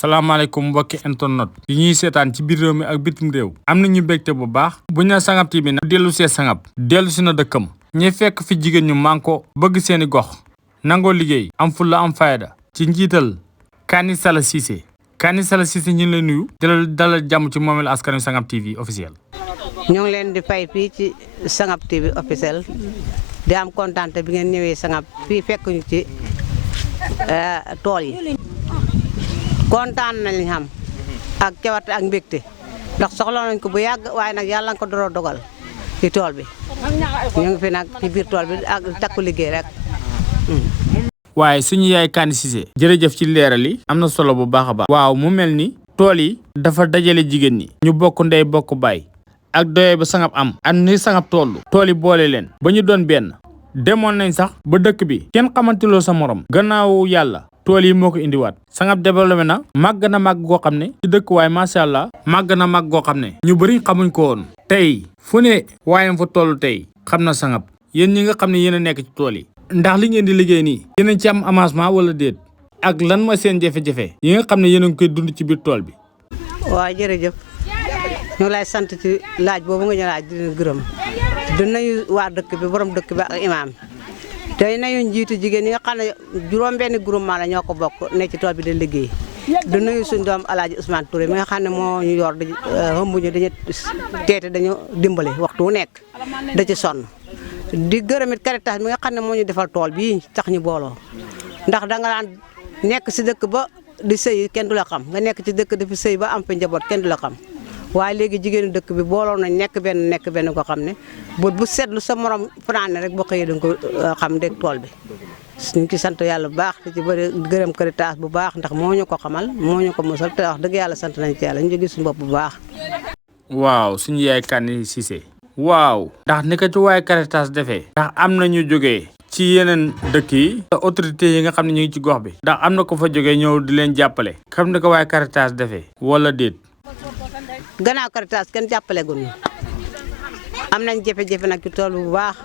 salaamaaleykum mbokki internet yi ñuy seetaan ci biir réew mi ak bitim réew am nañu mbégte bu baax bu ñu Sangap TV nag dellu see Sangap dellu si na dëkkam ñi fekk fi jigéen ñu manko bëgg seeni gox nangoo liggéey am fulla am fayda ci njiital Kani Sala Cissé Kani Sala Cissé ñu ngi lay nuyu di la dalal jàmm ci moomeel askanu Sangap TV officiel. ñu ngi leen di fay fii ci Sangap TV officiel di am kontaan bi ngeen ñëwee Sangap fii fekk ñu ci tool yi kontaan nañ li xam ak cawarte ak mbégte ndax soxla nañ ko bu yàgg waaye nag yàlla nga ko door a dogal ci tool bi ñu ngi fi nag ci biir tool bi ak takku liggéey rek. waaye suñu yaay Kani Cissé jërëjëf ci leeral yi am na solo bu baax a baax. waaw mu mel ni tool yi dafa dajale jigéen ñi ñu bokk ndey bokk baay ak doye ba Sangap am ak ni Sangap tool yi boole leen ba ñu doon benn demoon nañ sax ba dëkk bi kenn xamantiloo sa morom gannaaw yàlla tool yi moo ko indiwaat Sangap développé na màgg goo xam ne ci dëkk waaye macha allah màgg goo xam ne ñu bëri xamuñ ko woon tey fu ne waayam fa toll tey xam na Sangap yéen ñi nga xam ne yéen a nekk ci tool yi ndax li ngeen di liggéey nii yéen a ci am avancement wala déet ak lan mooy seen jafe-jafe yi nga xam ne yéen a ngi koy dund ci biir tool bi. waaw jërëjëf ñu lay sant ci laaj boobu nga ñu laaj di leen gërëm di nuyu waa dëkk bi borom dëkk bi ak imaam tey nañu njiitu jigéen ñi nga xam ne juróom-benni groupement la ñoo ko bokk ne ci tool bi di liggéey di nuyu suñu doom Alaaji Ousmane Touré mi nga xam ne moo ñu yor di xëmbuñu dañu teete dañu dimbale waxtu wu nekk da ci sonn di gërëmit Caritas mi nga xam ne moo ñu defal tool bii tax ñu booloo ndax danga daan nekk si dëkk ba di sëy kenn du la xam nga nekk ci dëkk dafi sëy ba am fa njaboot kenn du la xam waaye léegi jigéenu dëkk bi booloo nañ nekk benn ko xam ne bu seetlu sa morom fanaane rek boo xëyee danga ko xam dégg tool bi ñu ngi ci sant yàlla bu baax te ci bëri gërëm Caritas bu baax ndax moo ñu ko xamal moo ñu ko mosal te wax dëgg yàlla sant nañ ci yàlla ñu jóge suñu bopp bu baax. waaw suñu yaay Kani Cissé waaw ndax ni ko ci waaye Caritas defee ndax am na ñu jógee ci yeneen dëkk yi te autorité yi nga xam ne ñu ngi ci gox bi ndax am na ko fa jógee ñëw di leen jàppale xam ne ko waaye Caritas defee wala déet. gannaaw Caritas kenn jàppale gu ñu am nañ jafe-jafe nag ci tool bu baax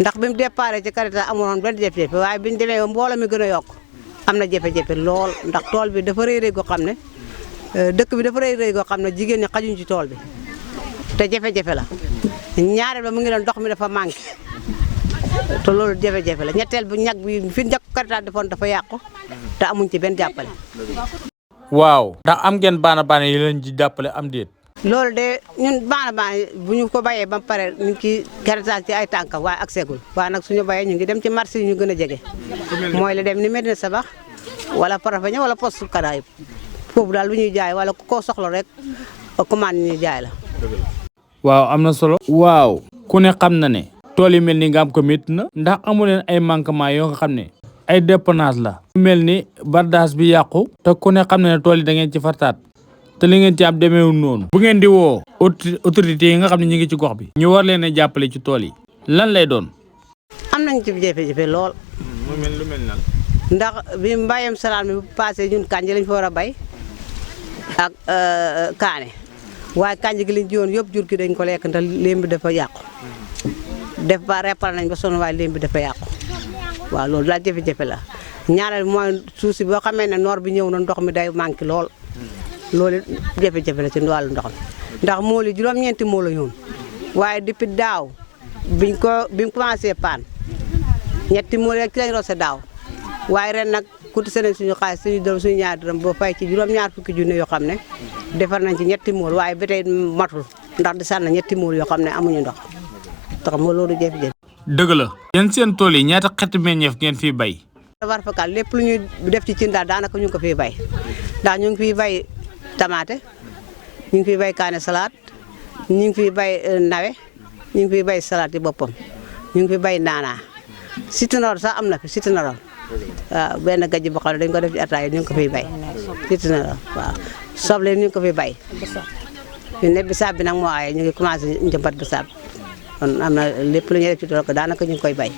ndax bi mu déparé ci Caritas amoon benn jafe-jafe waaye bi ñu demee mbooloo mi gën a yokk am na jafe-jafe lool ndax tool bi dafa rëy goo xam ne dëkk bi dafa rëy goo xam ne jigéen ñi xajuñ ci tool bi te jafe-jafe la ñaareel ba mu ngi doon ndox mi dafa manqué te loolu jafe-jafe la ñetteel bu ñag bi fi njëkk Caritas defoon dafa yàqu te amuñ ci benn jàppale. waaw ndax am ngeen baana yi leen ji jàppale am déet. loolu de ñun baana bu ñu ko bayee ba pare ñu ngi ci Caritas ci ay tànkam waaye ak seegul waaye nag suñu bayee ñu ngi dem ci marché yi ñu gën a jege mooy la dem ni Medina Sabax wala Farafeñe wala poste Caraïbes foofu daal lu ñuy jaay wala ku ko soxla rek commande ñuy jaay la. waaw am na solo. waaw ku ne xam na ne tool yi mel ni nga am ko métti na ndax amu leen ay manquement yoo nga xam ne ay dépendance la mel ni bardage bi yàqu te ku ne xam ne tool yi da ngeen ci fartaat te li ngeen ci am demeewul noonu bu ngeen di woo autorité yi nga xam ne ñu ngi ci gox bi ñu war leen a jàppale ci tool yi lan lay doon. am nañ ci jafe-jafe lool. lu mel nan. ndax bi mbayam salaan mi bu passé ñun kànja lañ fa war a bay ak kaane waaye kànja gi liñ jiwoon yëpp jur gi dañ ko lekk ndax léem bi dafa yàqu def ba réparé nañ ba sonn waaye léem bi dafa yàqu waaw loolu daal jafe-jafe la ñaareel mooy suuf si boo xamee ne noor bi ñëw na ndox mi day manqué lool loolu jafe-jafe la ci wàllu ndox mi ndax mool yi juróom-ñeenti mool la ñoon waaye depuis daaw bi mu commencé paan ñetti mool rek ci lañ roose daaw waaye ren nag cotisé nañ suñu xaalis suñu dërëm suñu ñaar dërëm boo fay ci juróom-ñaar fukki junne yoo xam ne defar nañ ci ñetti mool waaye ba tey matul ndax di sànn ñetti mool yoo xam ne amuñu ndox tax ma loolu jafe-jafe. dëgg la. yéen seen tool yi ñaata xeeti meññeef ngeen fiy bay. war fakal lépp lu ñuy def ci cin daal daanaka ñu ngi ko fiy bay ndax ñu ngi fiy bay tamaate ñu ngi fiy bay kaane salade ñu ngi fiy bay nawe ñu ngi fiy bay salade yi boppam ñu ngi fiy bay naanaa citronelle sax am na fi citronelle waaw benn gajj boo xam ne dañ ko def ci ataay ñu ngi ko fiy bay citronelle waaw soble ñu ngi ko fiy bay ñu ne bisaab bi nag moo aaye ñu ngi commencé njëmbat bisaab kon am na lépp lu ñuy def ci tool ko daanaka ñu ngi koy bay.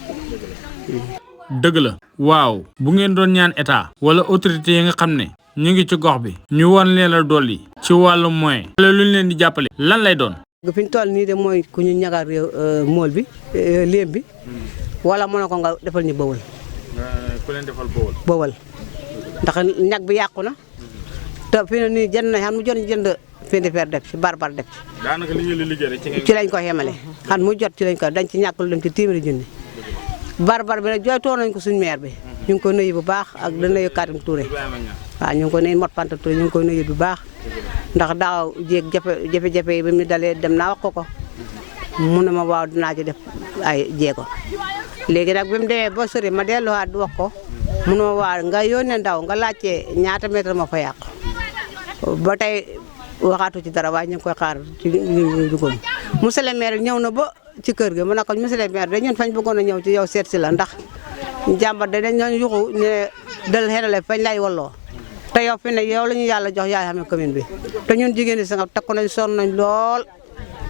dëgg la. waaw bu ngeen doon ñaan état wala autorité yi nga xam ne ñu ngi ci gox bi ñu wan leen la dolli ci wàllu moyen wala lu ñu leen di jàppale lan lay doon. fi ñu toll nii de mooy ku ñu ñagal réew mool bi léem bi wala mën na ko nga defal ñu bawal. ku leen defal bawal ndax ñag bi yàqu na te fi ne nii jënd nañ xam mu jot jënd findi fer def ci barbar def ci. daanaka li ngeen di liggéey rek ci lañ ko yemale xam mu jot ci lañ ko dañ ci ñàkkul dem ci téeméeri junni barbar bi nag jooytoo nañ ko suñu maire bi ñu ngi ko nuyu bu baax ak da nuyu Katim Touré waaw ñu ngi ko nuyu Mot Fanta Touré ñu ngi koy nuyu bu baax ndax daaw jéeg jafe-jafe yi ba mu dalee dem naa wax ko mu ne ma waaw dinaa ci def ay jéego léegi nag bi mu demee ba sori ma delluwaat wax ko mu ne ma waaw nga yónnee ndaw nga laajte ñaata mètre ma fa yàqu ba tey waxaatu ci dara waaye ñu ngi koy xaar ci dugub monsieur le maire ñëw na ba ci kër gi mu ne ko monsieur le maire de ñun fañ bëggoon a ñëw ci yow seet si la ndax jàmbat de dañ doon yuxu ne dal xenale fañ lay walloo te yow fi ne yow la ñu yàlla jox yaay xamee commune bi te ñun jigéen ñi sa nga takku nañ sonn nañ lool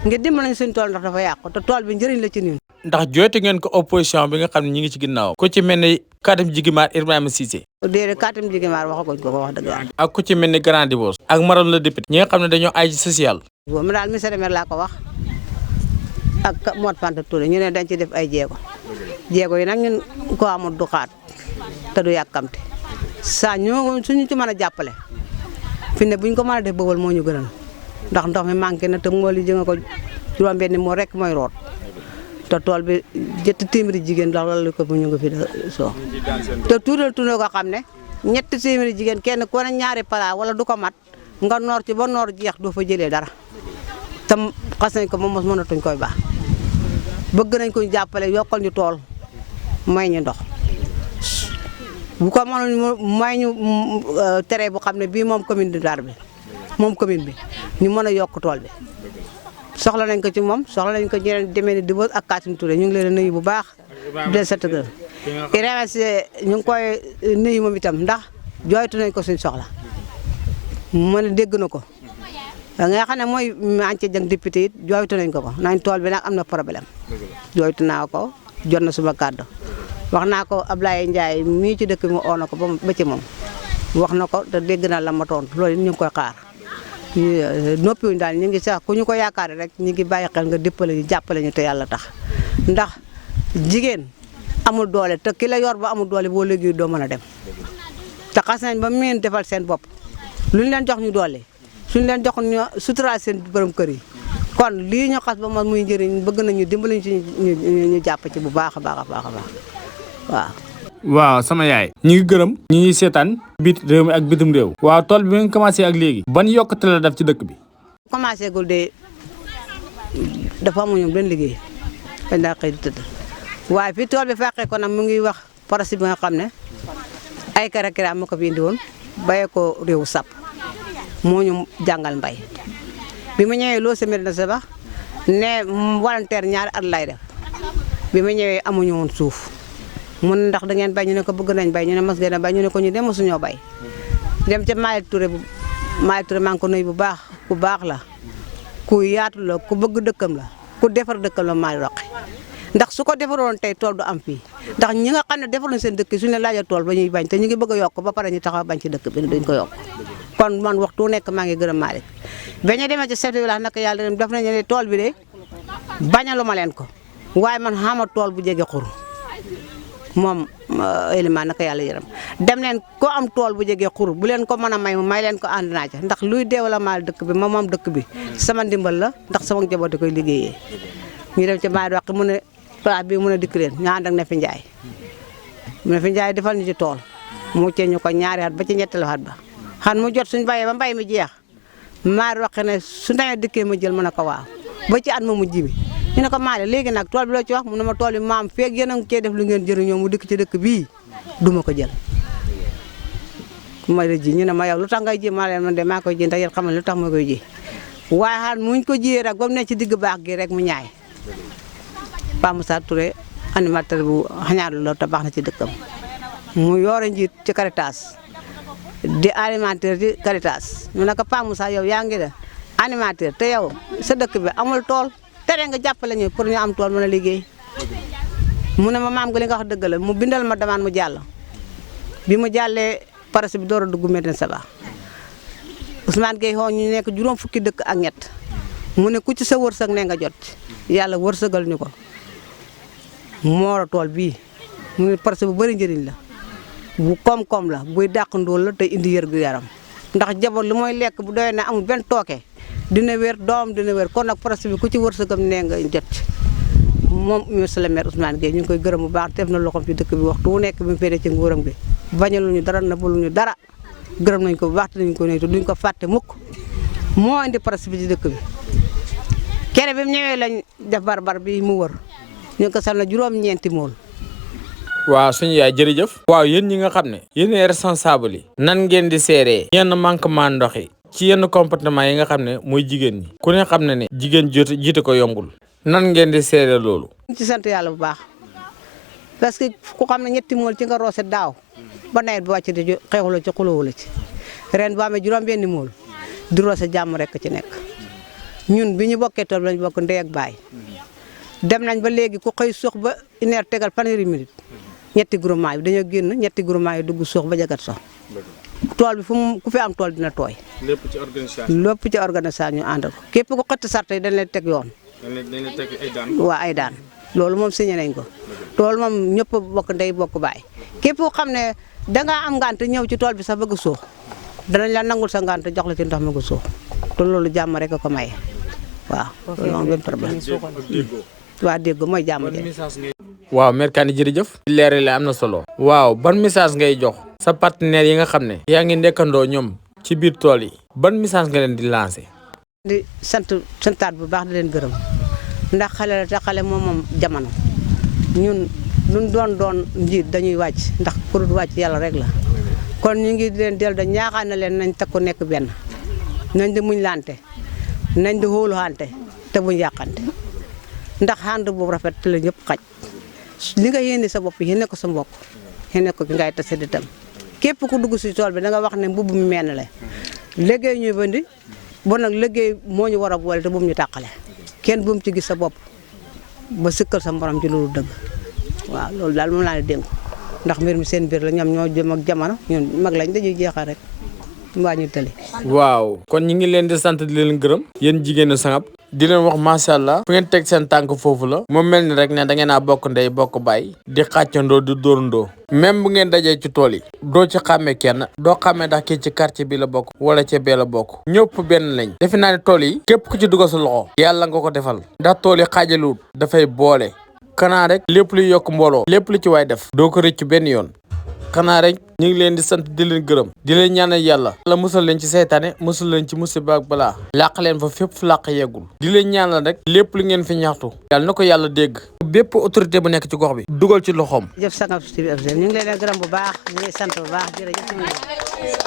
ngir dimbali nañ suñu tool ndax dafa yàqu te tool bi njëriñ la ci ñun. ndax jooytu ngeen ko opposition bi nga xam ne ñi ngi ci ginnaaw ku ci mel ni Katim Jigimar Ibrahima Cissé déedéet Katim Jigimar waxaguñ ko wax dëgg yàlla ak ku ci mel ni Grand Dibos ak Maram la député ñi nga xam ne dañoo ay ci social mu daal monsieur le maire laa ko wax ak Mot Fanta Touré ñu ne dañ ci def ay jéego yi nag ñun ko amul du xaat te du yàkkamte saa ñoo suñu ci mën a jàppale fi ne buñ ko mën a def bëbal moo ñu gënal ndax ndox mi manqué na te moo li jënga ko juróom-benni moo rek mooy root te tool bi jëtt téeméeri jigéen loolu ko bu ñu ngi fi soo te tuutal tuutal ko xam ne ñetti téeméeri jigéen kenn ku ne ñaari pala wala du ko mat nga noor ci ba noor jeex doo fa jëlee dara te xas nañ ko moom mos mënatuñ koy baax bëgg nañ ko jàppale yokkal ñu tool may ñu ndox bu ko mënul may ñu tere bu xam ne bii moom commune de Ndar bi moom commune bi ñu mën a yokk tool bi soxla nañ ko ci moom soxla nañ ko ñeneen demee ni Dibos ak Katim Touré ñu ngi leen a nuyu bu baax de set gër ñu ngi koy nuyu moom itam ndax jooytu nañ ko suñ soxla mu ne dégg na ko nga xam ne mooy Anta Dieng député it jooytu nañ ko nañ tool bi nag am na problème jooytu naa ko jot na suma kàddu wax naa ko Ablaye Ndiaye mii ci dëkk bi mu oo na ko ba ci moom wax na ko te dégg na la ma tontu loolu ñu ngi koy xaar noppiwuñ daal ñu ngi sax ku ñu ko yaakaar rek ñu ngi bàyyi xel nga dippale ñu jàppale ñu te yàlla tax ndax jigéen amul doole te ki la yor ba amul doole boo liggéey doo mën a dem te xas nañ ba meen defal seen bopp lu ñu leen jox ñu doole suñu leen jox ñu suturaal seen borom kër yi kon lii ñu xas ba ma muy njëriñ bëgg nañu dimbali ci ñu jàpp ci bu baax a baax a baax a baax waaw. waaw sama yaay ñi ngi gërëm ñi ñuy seetaan biit réew mi ak bitim réew waaw tool bi nga commencé ak léegi ban yokkute la def ci dëkk bi commencé gul de dafa amuñu benn liggéey dañ daa xëy di tëdd waaye fii tool bi fàqee ko nag mu ngi wax projet bi nga xam ne ay karakira ma ko fi indi woon bayee ko réewu sàpp moo ñu jàngal mbay bi ma ñëwee loo semé na sa bax ne volontaire ñaari at lay def bi ma ñëwee amuñu woon suuf mun ndax da ngeen bay ñu ne ko bëgg nañ bay ñu ne mas ngeen a bay ñu ne ko ñu dem suñoo bay dem ca Malick Touré Malick Touré maa ngi ko nuyu bu baax ku baax la ku yaatu la ku bëgg dëkkam la ku defar dëkkam la Malick Roqe ndax su ko defaroon tey tool du am fii ndax ñi nga xam ne defaruñ seen dëkk suñu la laajee tool ba ñuy bañ te ñu ngi bëgg a yokk ba pare ñu taxaw bañ ci dëkk bi duñ ko yokk kon man waxtu nekk maa ngi gërëm Malick ba ñu demee ci chef de village naka yàlla def nañu ne tool bi de bañalu ma leen ko waaye man xama tool bu jege xur moom élément naka yàlla yërëm dem leen ko am tool bu jege xur bu leen ko mën a may leen ko ànd naa ca ndax luy développement dëkk bi moom dëkk bi sama ndimbal la ndax sama njaboot koy liggéeyee ñu dem ci Malick Roqe mu ne place bi mu ne dikk leen ñu ànd ak Nefi Ndiaye Nefi Ndiaye defal ñu ci tool mu cee ñu ko ñaari at ba ci ñetteelu at ba xan mu jot suñu bayee ba mbay mi jeex Malick Roqe ne su ndawee dikkee ma jël mën a ko waaw ba ci at ma mu jibi ñu ne ko Malick léegi nag tool bi loo ci wax mu ne ma tool bi maam feeg yéen a ngi cee def lu ngeen jëriñoo mu dikk ci dëkk bii duma ko jël ma la ji ñu ne ma yow lu tax ngay ji ma leen man de maa koy ji ndax yéen xamal lu tax ma koy ji waaye xan muñ ko jiyee rek ba mu ne ci digg baax gi rek mu ñaay Pa Moussa Touré animateur bu xañaaru la te baax na ci dëkkam mu yore njiit ci Caritas di animateur ci Caritas ñu ne ko Pa Moussa yow yaa ngi de animateur te yow sa dëkk bi amul tool tere nga jàppale ñu pour ñu am tool mën a liggéey mu ne ma maam nga li nga wax dëgg la mu bindal ma demande mu jàll bi mu jàllee parasi bi door a dugg Médina Saba Ousmane Gueye xoo ñu nekk juróom fukki dëkk ak ñett mu ne ku ci sa wërsëg ne nga jot yàlla wërsëgal ñu ko moora tool bii mu ne parasi bu bëri njëriñ la bu koom-koom la buy dàq ndóol la te indi yër gu yaram ndax jaboot lu mooy lekk bu doy na amul benn tooke dina wér doom dina wér kon nag projet bi ku ci wërsëgam nee nga jot moom monsieur le maire Ousmane Gueye ñu ngi koy gërëm bu baax def na loxoom ci dëkk bi waxtu wu nekk bi mu féetee ci nguuram bi bañaluñu dara nëbbaluñu dara gërëm nañ ko bu baax te nañ ko nuyu te duñ ko fàtte mukk moo indi projet bi ci dëkk bi kere bi mu ñëwee lañ def barbar bi mu wër ñu ko sal na juróom-ñeenti mool. waaw suñu yaay jërëjëf. waaw yéen ñi nga xam ne yéen ay responsable yi nan ngeen di seeree yenn manquement ndox yi ci yenn comportement yi nga xam ne mooy jigéen ñi ku ne xam ne ne jigéen jiite ko yombul nan ngeen di seeree loolu. ci sant yàlla bu baax parce que ku xam ne ñetti mool ci nga roose daaw ba nawet bi wàcc di xeexula ci xulóowu ci ren bu amee juróom-benni mool di roose jàmm rek ci nekk ñun bi ñu bokkee tool lañ bokk ndey ak baay dem nañ ba léegi ku xëy suux ba une heure tegal fanweeri minute ñetti groupement yi dañoo génn ñetti groupement yi dugg suux ba jagat so tool bi fu mu ku fi am tool dina tooy. lépp ci organisation. lépp ci organisation ñu ànd ko képp ku xëtt sart yi dañ leen teg yoon. dañ leen teg ay daan. waa ay daan loolu moom signé nañ ko tool moom ñëpp bokk ndey bokk baay képp ku xam ne dangaa am ngant ñëw ci tool bi sax bëgg a suux danañ la nangul sa ngant jox la ci ndox mi nga suux te loolu jàmm rek a ko maye waaw. loolu moom benn problème waa dégg mooy jàmm ji. waaw Mère Kani jërëjëf. leeral la am na solo. waaw ban message ngay jox sa partenaire yi nga xam ne yaa ngi nekkandoo ñoom ci biir tool yi ban message nga leen di lancé. di santaat bu baax di leen gërëm ndax xale la te xale moom jamono ñun luñ doon njiit dañuy wàcc ndax pour wàcc yàlla rek la kon ñu ngi leen del da ñaaxaan na leen nañ takku nekk benn nañ di muñ lante nañ di hóoluwante te buñ yàqante ndax ànd boobu rafet te la ñëpp xaj li nga yéene sa bopp yéene ko sa mbokk yéene ko ki ngay tase di tam képp ku dugg si tool bi da nga wax ne mbubb mi menn la liggéey ñuy bandi bon nag liggéey moo ñu war a boole te bu mu ñu tàqale kenn bu mu ci gis sa bopp ba sikkal sa morom ci loolu dëgg waaw loolu daal moom laa ne dénk ndax mbir mi seen mbir la ñoom ñoo jëm ak jamono ñun mag lañ dañuy jeexal rek mbaa ñu tële. waaw kon ñu ngi leen di sant di leen gërëm yéen jigéenu Sangap di leen wax macha allah fu ngeen teg seen tànk foofu la mu mel ni rek ne da ngeen a bokk ndey bokk baay di xàccandoo di dóorandoo même bu ngeen dajee ci tool yi doo ci xàmmee kenn doo xàmmee ndax kii ci quartier bi la bokk wala ca bee la bokk ñëpp benn lañ defe naa ne tool yi képp ku ci dugal sa loxo yàlla nga ko defal ndax tool yi xaajaluwut dafay boole xanaa rek lépp luy yokk mbooloo lépp lu ci waay def doo ko rëcc benn yoon xanaa rek ñu ngi leen di sant di leen gërëm di leen ñaanal yàlla musal leen ci seytaane musal leen ci musiba ak balaa làq leen fa fépp fu làq yeggul di leen ñaanal rek lépp lu ngeen fi ñaxtu yàlla na ko yàlla dégg bépp autorité bu nekk ci gox bi dugal ci loxoom. jëf Sangap TV ñu ngi leen di gërëm bu baax ñu ngi sant bu baax jërëjëf.